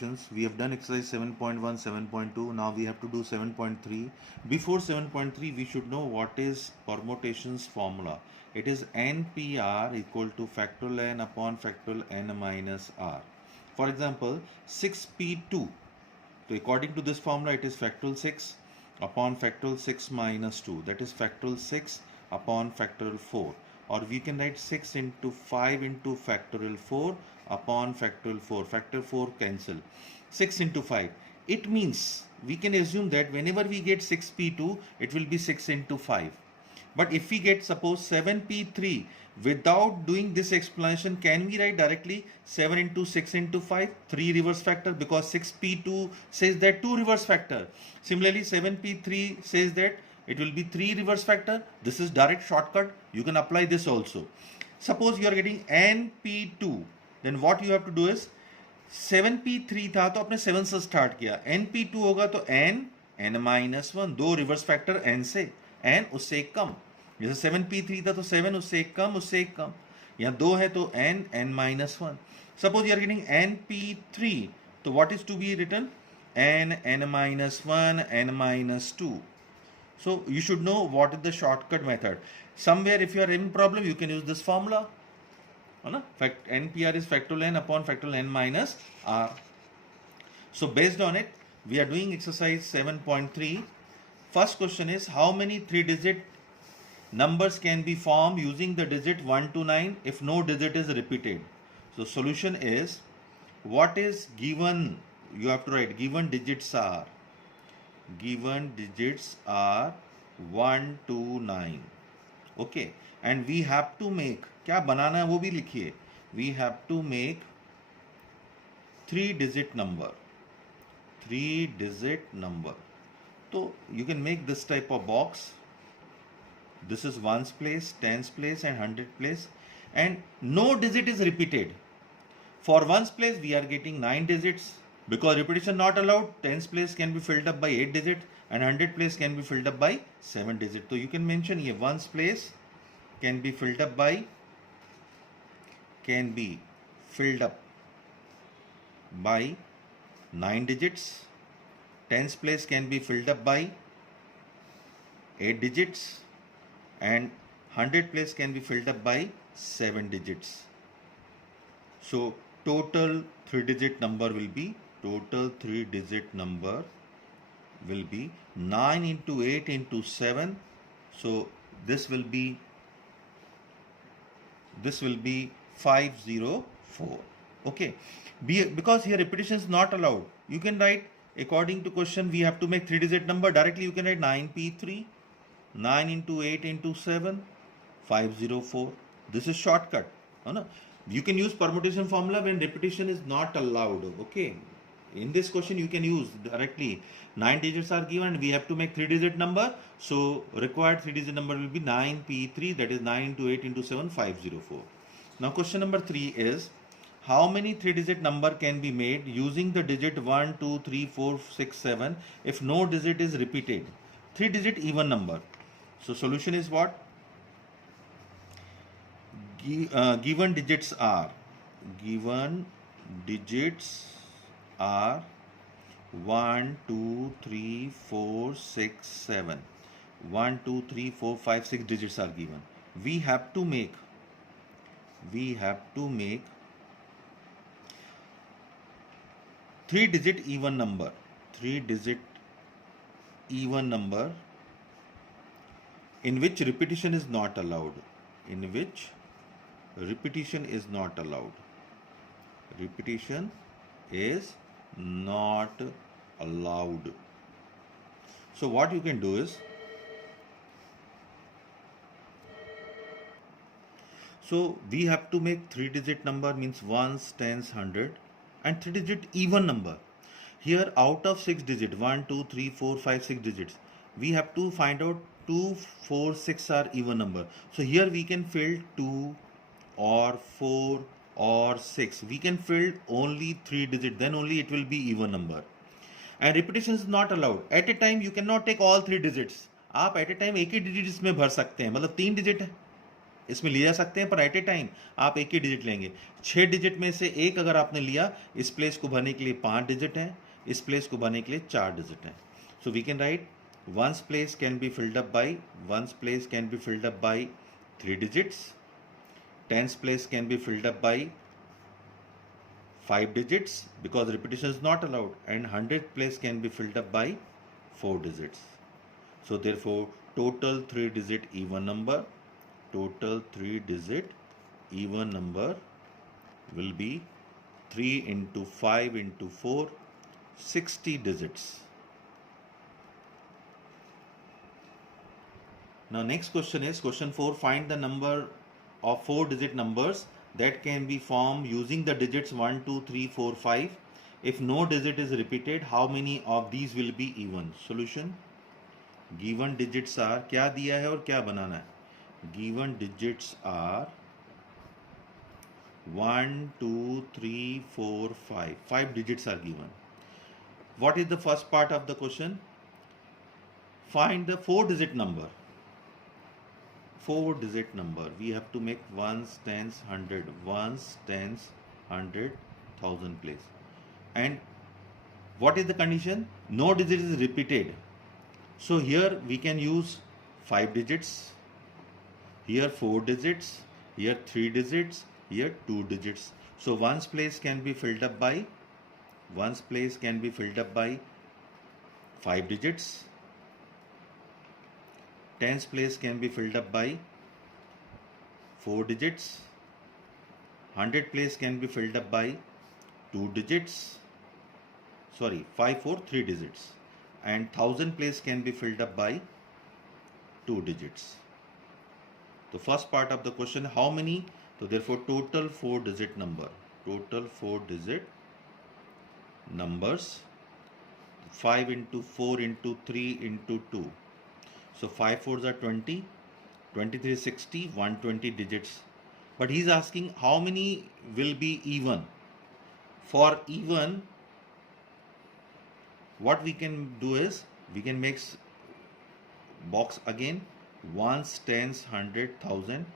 permutations. We have done exercise 7.1, 7.2. Now we have to do 7.3. Before 7.3, we should know what is permutations formula. It is NPR equal to factorial n upon factorial n minus r. For example, 6p2. So according to this formula, it is factorial 6 upon factorial 6 minus 2. That is factorial 6 upon factorial 4. Or we can write 6 into 5 into factorial 4 upon factorial 4. Factor 4 cancel. 6 into 5. It means we can assume that whenever we get 6p2, it will be 6 into 5. But if we get suppose 7p3, without doing this explanation, can we write directly 7 into 6 into 5? 3 reverse factor, because 6p2 says that 2 reverse factor. Similarly, 7p3 says that it will be 3 reverse factor. This is direct shortcut. You can apply this also. Suppose you are getting np2. Then what you have to do is 7p3 था तो आपने 7 से start किया. np2 होगा तो n minus 1. 2 reverse factor n से, n उससे एक कम. जैसे 7p3 था तो 7 उससे एक कम, उससे एक कम. यहाँ 2 है तो n minus 1. Suppose you are getting np3. तो what is to be written? n minus 1, n minus 2. So you should know what is the shortcut method. Somewhere if you are in problem, you can use this formula. NPR is factorial n upon factorial n minus r. So based on it, we are doing exercise 7.3. First question is, how many 3-digit numbers can be formed using the digit 1 to 9 if no digit is repeated? So solution is, what is given? You have to write given digits are 1 to 9. Okay, and we have to make, क्या बनाना है वो भी लिखिए. We have to make 3-digit number. 3-digit number. So you can make this type of box. This is ones place, tens place, and 100 place, and no digit is repeated. For ones place, we are getting 9 digits. Because repetition not allowed, tens place can be filled up by 8 digits, and 100 place can be filled up by 7 digits. So you can mention here ones place can be filled up by 9 digits. Tens place can be filled up by 8 digits, and 100 place can be filled up by 7 digits. So total 3-digit number will be 9 into 8 into 7. So this will be 504. Okay, because here repetition is not allowed, you can write according to question. We have to make 3-digit number directly. You can write 9p3, 9 into 8 into 7, 504. This is shortcut. You can use permutation formula when repetition is not allowed. Okay, in this question you can use directly. 9 digits are given and we have to make 3-digit number. So required 3-digit number will be 9p3, that is 9 into 8 into 7, 504. Now question number 3 is, how many 3-digit number can be made using the digit 1, 2, 3, 4, 6, 7 if no digit is repeated? 3-digit even number. So solution is what? Given digits are 1, 2, 3, 4, 6, 7. 1, 2, 3, 4, 5, 6 digits are given. We have to make 3-digit even number. 3-digit even number in which repetition is not allowed. Repetition is not allowed. So what you can do is, so we have to make 3-digit number, means ones, tens, 100, and 3-digit even number. Here out of 6 digits, 1, 2, 3, 4, 5, 6 digits, we have to find out 2, 4, 6 are even number. So here we can fill 2 or 4 or 6. We can fill only 3 digits, then only it will be even number. And repetition is not allowed. At a time you cannot take all 3 digits. आप at a time एक ही digit इसमें भर सकते हैं. मतलब 3 digit इसमें लिए जा सकते हैं, पर एट ए टाइम आप एक ही डिजिट लेंगे। 6 डिजिट में से एक अगर आपने लिया, इस प्लेस को भरने के लिए 5 डिजिट हैं, इस प्लेस को भरने के लिए 4 डिजिट हैं। So we can write one's place can be filled up by 3 digits, tens place can be filled up by 5 digits because repetition is not allowed, and 100th place can be filled up by 4 digits. So therefore total 3 digit even number will be 3 into 5 into 4, 60 digits. Now next question is question 4. Find the number of 4 digit numbers that can be formed using the digits 1, 2, 3, 4, 5. If no digit is repeated, how many of these will be even? Solution. Given digits are, क्या दिया है और क्या बनाना है? Given digits are 1, 2, 3, 4, 5. 5 digits are given. What is the first part of the question? Find the 4 digit number. 4 digit number. We have to make ones, tens, 100. Ones, tens, 100, 1000 place. And what is the condition? No digit is repeated. So here we can use 5 digits, here 4 digits, here 3 digits, here 2 digits. So ones place can be filled up by 5 digits. Tens place can be filled up by 4 digits. 100 place can be filled up by 2 digits. Sorry, 5, 4, 3 digits. And 1000 place can be filled up by 2 digits. The first part of the question, how many? So therefore total 4 digit number. Total 4 digit numbers. 5 into 4 into 3 into 2. So 5 4s are 20, 23 is 60, 120 digits. But he's asking how many will be even. For even, what we can do is, we can make box again, ones, tens, 100, 1000.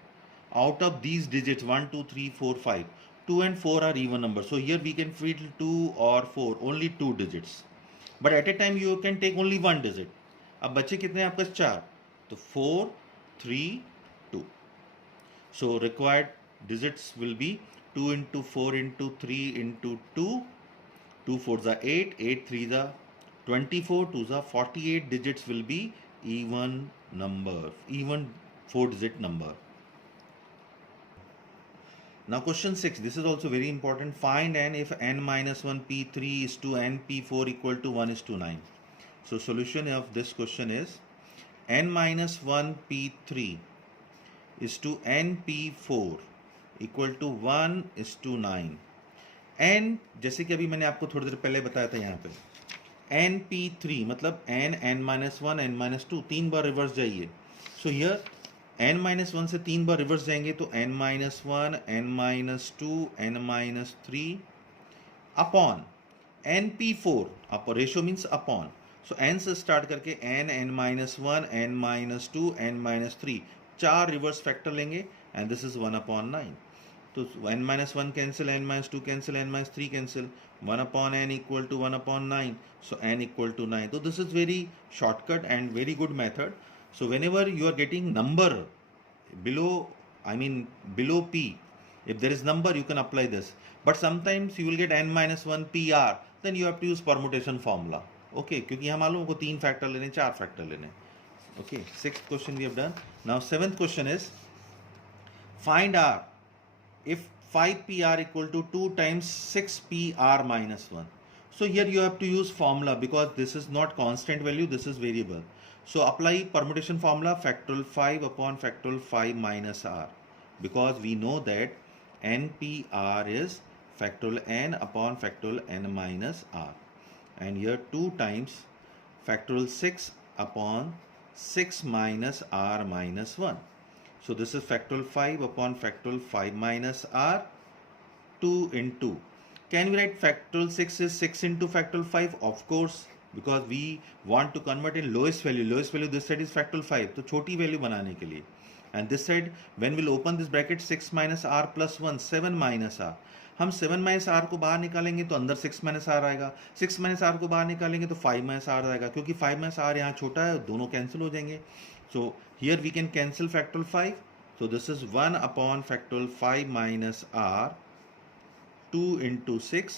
Out of these digits 1, 2, 3, 4, 5, 2 and 4 are even numbers. So here we can fill 2 or 4, only 2 digits. But at a time you can take only 1 digit. अब बच्चे कितने हैं आपके? 4, तो 4, 3, 2. So required digits will be 2 into 4 into 3 into 2. 2 4s are 8, 8 3s are 24, 2s are 48 digits will be even number, even 4 digit number. Now question 6, this is also very important. Find n if n minus 1 p3 is to n p4 equal to 1 is to 9. So solution of this question is n minus 1 p3 is to n p4 equal to 1 is to 9. n जैसे कि अभी मैंने आपको थोड़ी देर पहले बताया था, यहाँ पे n p3 मतलब n n minus 1 n minus 2, 3 बार रिवर्स जाइए. सो हियर n minus 1 से 3 बार रिवर्स जाएंगे तो n minus 1 n minus 2 n minus 3 upon n p4. Up ratio means upon. So n से स्टार्ट करके n n minus 1 n minus 2 n minus 3, 4 reverse factor लेंगे and this is 1 upon 9. तो n minus 1 cancel, n minus 2 cancel, n minus 3 cancel, 1 upon n equal to 1 upon 9. So n equal to 9. So this is very shortcut and very good method. So whenever you are getting number below, below p, if there is number you can apply this. But sometimes you will get n minus 1 pr, then you have to use permutation formula. Okay, क्योंकि यहाँ मालूम को 3 factor लेने, 4 factor लेने. Okay, 6th question we have done. Now 7th question is find r if 5pr equal to 2 times 6pr minus 1. So here you have to use formula because this is not constant value, this is variable. So apply permutation formula, factorial 5 upon factorial 5 minus r, because we know that npr is factorial n upon factorial n minus r, and here 2 times factorial 6 upon 6 minus r minus 1. So this is factorial 5 upon factorial 5 minus r, 2 into. Can we write factorial 6 is 6 into factorial 5? Of course, because we want to convert in lowest value. Lowest value this side is factorial 5. तो छोटी value बनाने के लिए and this side when will open this bracket 6 minus R plus 1 7 minus R. हम 7 minus R को बाहर निकालेंगे तो अंदर 6 माइनस आर आएगा. 6 माइनस आर को बाहर निकालेंगे तो 5 माइनस आर आएगा, क्योंकि 5 माइनस आर यहाँ छोटा है, दोनों कैंसिल हो जाएंगे. So here we can cancel factorial 5. So this is 1 upon factorial 5 minus R 2 into 6,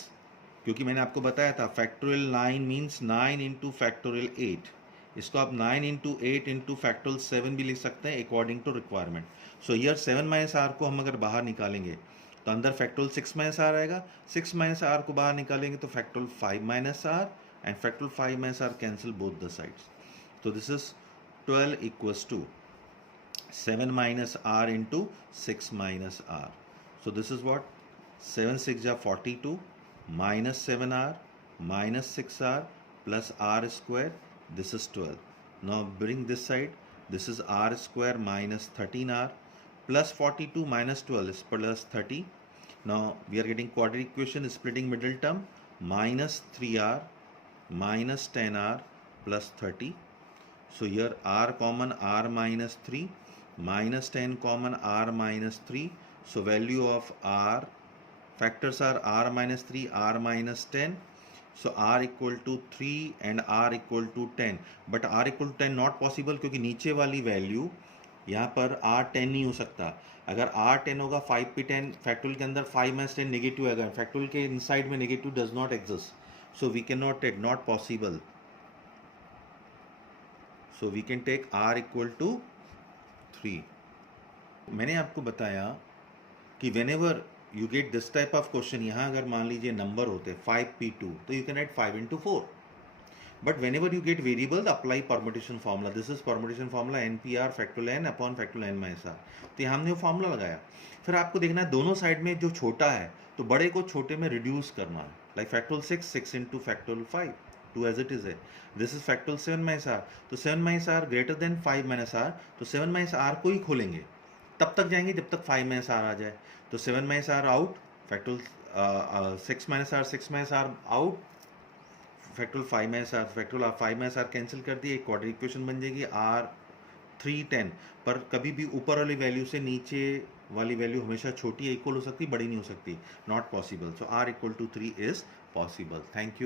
क्योंकि मैंने आपको बताया था फैक्टोरियल 9 मीन्स 9 इंटू फैक्टोरियल 8. इसको आप 9 इंटू 8 इंटू फैक्टोरियल 7 भी लिख सकते हैं according to requirement. So here 7 minus R को हम अगर बाहर निकालेंगे तो अंदर फैक्टोरियल 6 माइनस आर आएगा. 6 माइनस आर को बाहर निकालेंगे तो factorial 5 minus r, and factorial 5 minus are cancel both the sides. तो this is 12 equals to 7 minus r into 6 minus r. So this is what 7 6 are 42 minus 7r minus 6r plus r square. This is 12. Now bring this side. This is r square minus 13r plus 42 minus 12 is plus 30. Now we are getting quadratic equation splitting middle term minus 3r minus 10r plus 30. So here r common r minus 3 minus 10 common r minus 3. So value of r, factors are r minus 3, r minus 10. So r equal to 3 and r equal to 10. But r equal to 10 not possible, क्योंकि नीचे वाली value यहाँ पर r 10 नहीं हो सकता. अगर r 10 होगा 5 पे 10, फैक्टोरियल के अंदर 5 माइनस 10 नेगेटिव आएगा, फैक्टोरियल के इनसाइड में negative does not exist. So we can not take, not possible. So we can take r equal to 3. मैंने आपको बताया कि whenever you get this type of question, यहाँ अगर मान लीजिए नंबर होते 5p2 तो you can add 5 into 4. But whenever you get variable, apply permutation formula. This is permutation formula npr factorial n upon factorial n minus r. तो यहाँ हमने वो फॉर्मूला लगाया. फिर आपको देखना है दोनों साइड में जो छोटा है तो बड़े को छोटे में रिड्यूस करना है. Like factorial 6 into factorial 5, 2 as it is है. This is factorial 7 minus R. तो 7 minus R greater than 5 minus R, तो 7 माइनस आर को ही खोलेंगे, तब तक जाएंगे जब तक 5 माइनस आर आ जाए. तो 7 minus R out, factorial 6 minus R out, factorial 5 minus R, factorial 5 minus are cancel कर दिए, एक क्वाड्रेटिक इक्वेशन बन जाएगी r 310. पर कभी भी ऊपर वाली वैल्यू से नीचे वाली वैल्यू हमेशा छोटी इक्वल हो सकती, बड़ी नहीं हो सकती. Not possible. So r equal to 3 is possible. Thank you.